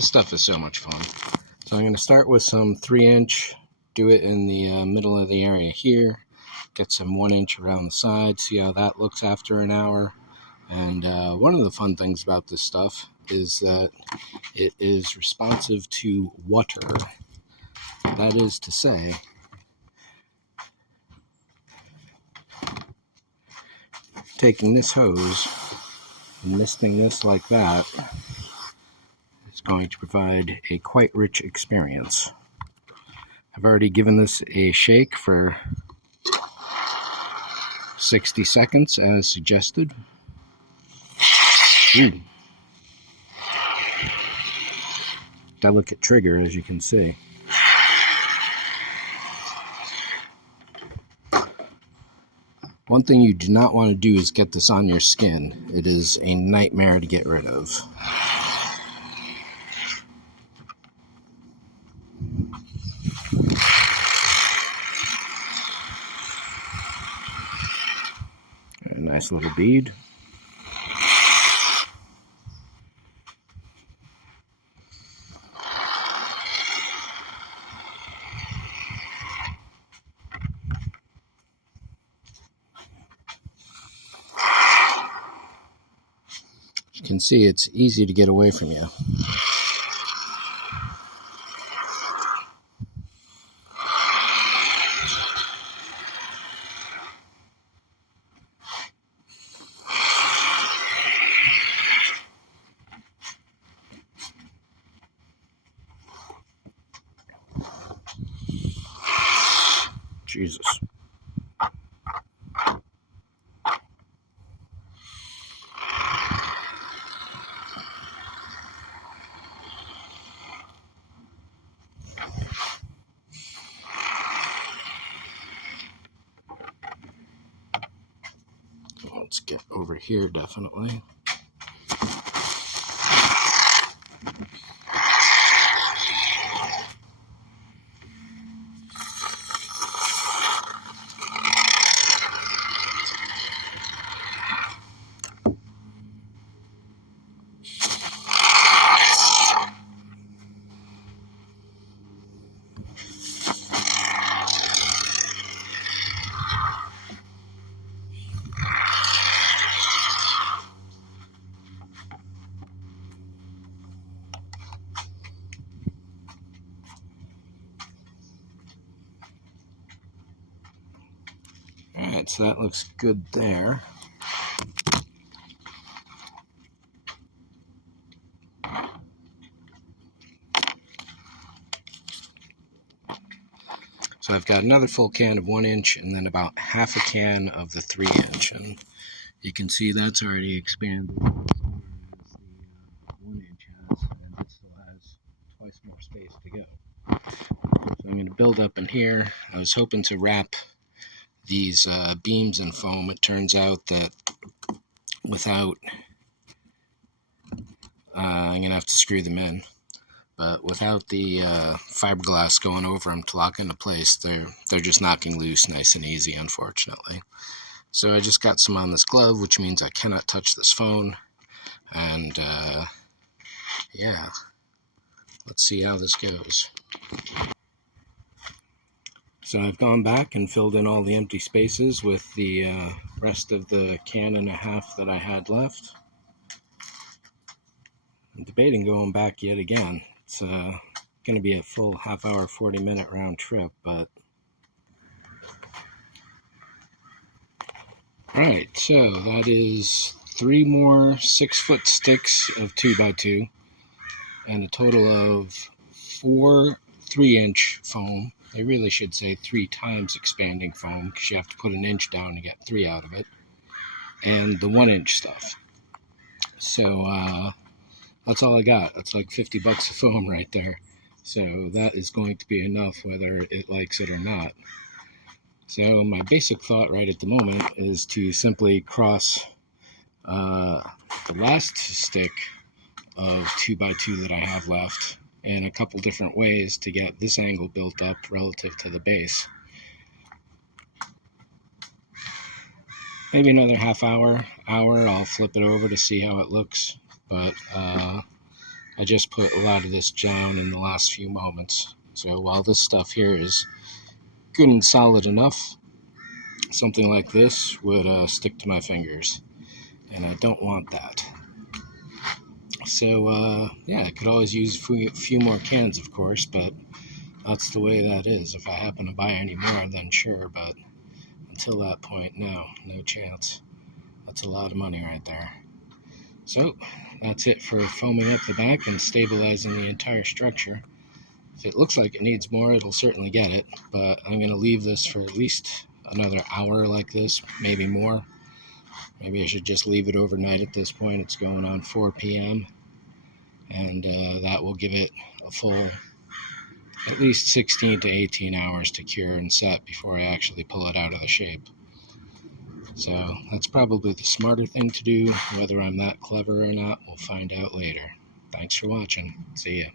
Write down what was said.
This stuff is so much fun. So I'm going to start with some 3-inch, do it in the middle of the area here, get some 1-inch around the side, see how that looks after an hour. And one of the fun things about this stuff is that it is responsive to water. That is to say, taking this hose and misting this like that is going to provide a quite rich experience. I've already given this a shake for 60 seconds as suggested. Ooh. Delicate trigger, as you can see. One thing you do not want to do is get this on your skin. It is a nightmare to get rid of. A nice little bead. You can see it's easy to get away from you. Jesus. Let's get over here, definitely. Alright, so that looks good there. So I've got another full can of 1-inch and then about half a can of the 3-inch, and you can see that's already expanded as the 1-inch has, and it still has twice more space to go. So I'm going to build up in here. I was hoping to wrap these beams in foam. It turns out that without, I'm going to have to screw them in. But without the fiberglass going over them to lock into place, they're just knocking loose nice and easy, unfortunately. So I just got some on this glove, which means I cannot touch this phone. And yeah, let's see how this goes. So I've gone back and filled in all the empty spaces with the rest of the can and a half that I had left. I'm debating going back yet again. It's going to be a full half-hour, 40-minute round trip, but... Alright, so that is 3 more 6-foot sticks of 2x2, and a total of 4 3-inch foam. They really should say 3 times expanding foam, because you have to put an inch down to get 3 out of it, and the 1-inch stuff. So, that's all I got. That's like $50 of foam right there. So that is going to be enough whether it likes it or not. So my basic thought right at the moment is to simply cross the last stick of 2x2 that I have left in a couple different ways to get this angle built up relative to the base. Maybe another half hour, I'll flip it over to see how it looks. But I I just put a lot of this down in the last few moments. So while this stuff here is good and solid enough, something like this would stick to my fingers, and I don't want that. So yeah, I could always use a few more cans, of course, but that's the way that is. If I happen to buy any more, then sure, but until that point, no chance. That's a lot of money right there. So that's it for foaming up the back and stabilizing the entire structure. If it looks like it needs more, it'll certainly get it, but I'm going to leave this for at least another hour like this, maybe more. Maybe I should just leave it overnight at this point. It's going on 4 p.m. and that will give it a full at least 16 to 18 hours to cure and set before I actually pull it out of the shape. So that's probably the smarter thing to do. Whether I'm that clever or not, we'll find out later. Thanks for watching. See ya.